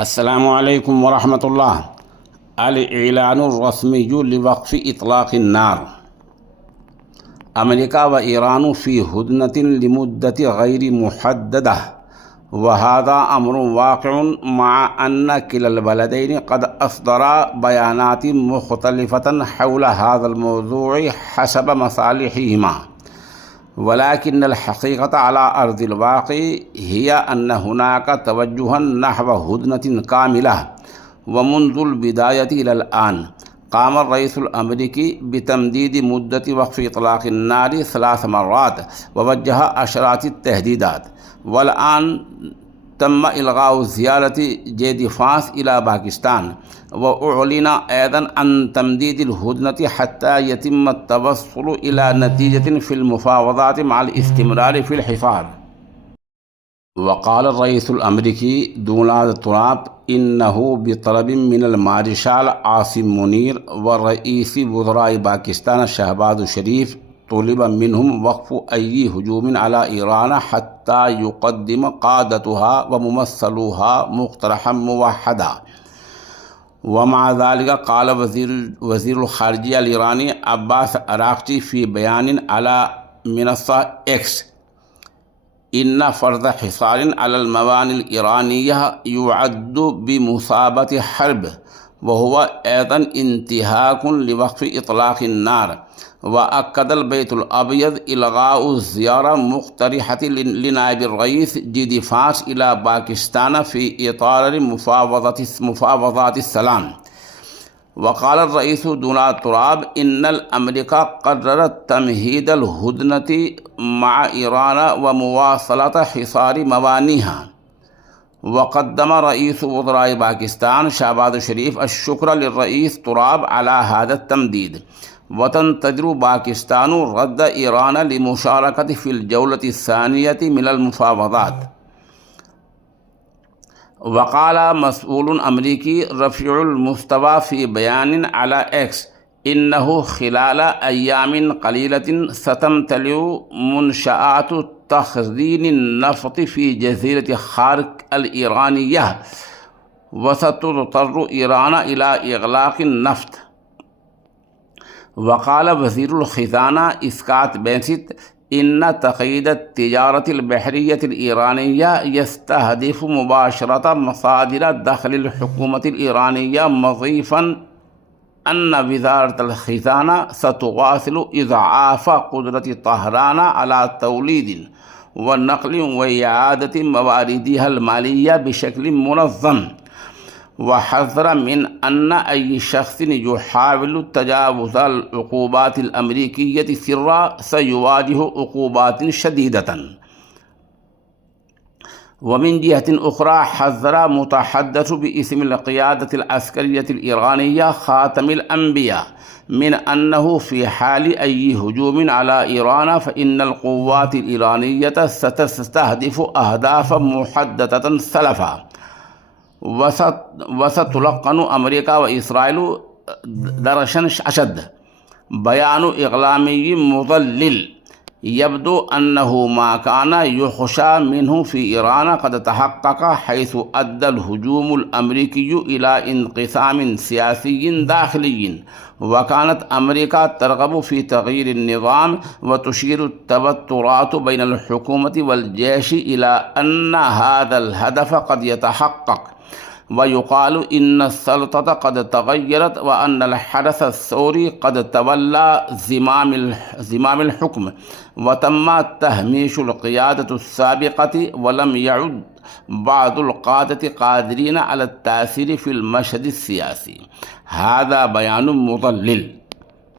السلام علیکم ورحمۃ اللہ۔ الاعلان الرسمی لوقف اطلاق النار۔ امریکہ و ایران فی ہدنۃ لمدت غیر محددہ، وهذا امر واقع مع ان كلا البلدين قد اصدرا بیانات مختلفة حول هذا الموضوع حسب مصالحهما، ولكن الحقيقة على أرض الواقع هي أن هناك توجها نحو هدنة كاملة، ومنذ البداية إلى الآن قام الرئيس الأمريكي بتمديد مدة وقف إطلاق النار 3 مرات ووجه عشرات التهديدات، والآن تم إلغاء زيارة جيد فانس إلى باكستان، وأعلن أيضا عن تمديد الهدنة حتى يتم التوصل إلى نتيجة في المفاوضات مع الاستمرار في الحصار. وقال الرئيس الأمريكي دونالد ترامب إنه بطلب من المارشال عاصم منير ورئيس وزراء باكستان شهباز شريف طلب منهم وقف أي هجوم على إيران حتى يقدم قادتها وممثلوها مقترحا موحدا. ومع ذلك قال وزير الخارجية الإيراني عباس عراقچی في بيان على منصة إكس إن فرض حصار على الموانئ الإيرانية يعد بمثابة حرب، وهو أيضا انتهاك لوقف إطلاق النار. وأكد البيت الأبيض إلغاء الزيارة مقترحة لنائب الرئيس جيدي فانس إلى باكستان في إطار مفاوضات السلام. وقال الرئيس دونالد ترامب إن الأمريكا قررت تمهيد الهدنة مع إيران ومواصلة حصار موانئها. وقدم رئيس وزراء باكستان شهباز شريف الشكر للرئيس ترامب على هذا التمديد، وتنتظر باكستان رد إيران لمشاركة في الجولة الثانية من المفاوضات. وقال مسؤول أمريكي رفيع المستوى في بيان على إكس إنه خلال أيام قليلة ستمتلئ منشآت تخزين النفط في جزيرة خارك الإيرانية، وستضطر إيران إلى إغلاق النفط. وقال وزير الخزانة إسكات بنسيت إن تقييد التجارة البحرية الإيرانية يستهدف مباشرة مصادر دخل الحكومة الإيرانية، مضيفا أن وزارة الخزانة ستواصل إضعاف قدرة طهران على توليد ونقل وإعادة مواردها المالية بشكل منظم. وحذر من أن أي شخص يحاول تجاوز العقوبات الأمريكية سرا سيواجه عقوبات شديدة. ومن جهة أخرى حذر متحدث باسم القيادة العسكرية الإيرانية خاتم الأنبياء من أنه في حال أي هجوم على إيران فإن القوات الإيرانية ستستهدف أهدافا محددة سلفا، وستلقن أمريكا وإسرائيل درشا أشد. بيان إعلامي مضلل يبدو أنه ما كان يخشى منه في إيران قد تحقق، حيث أدى الهجوم الأمريكي إلى انقسام سياسي داخلي، وكانت أمريكا ترغب في تغيير النظام، وتشير التوترات بين الحكومة والجيش إلى أن هذا الهدف قد يتحقق. ويقال إن السلطة قد تغيرت، وأن الحدث الثوري قد تولى زمام الحكم، وتم تهميش القيادة السابقة، ولم يعد بعض القادة قادرين على التأثير في المشهد السياسي. هذا بيان مضلل.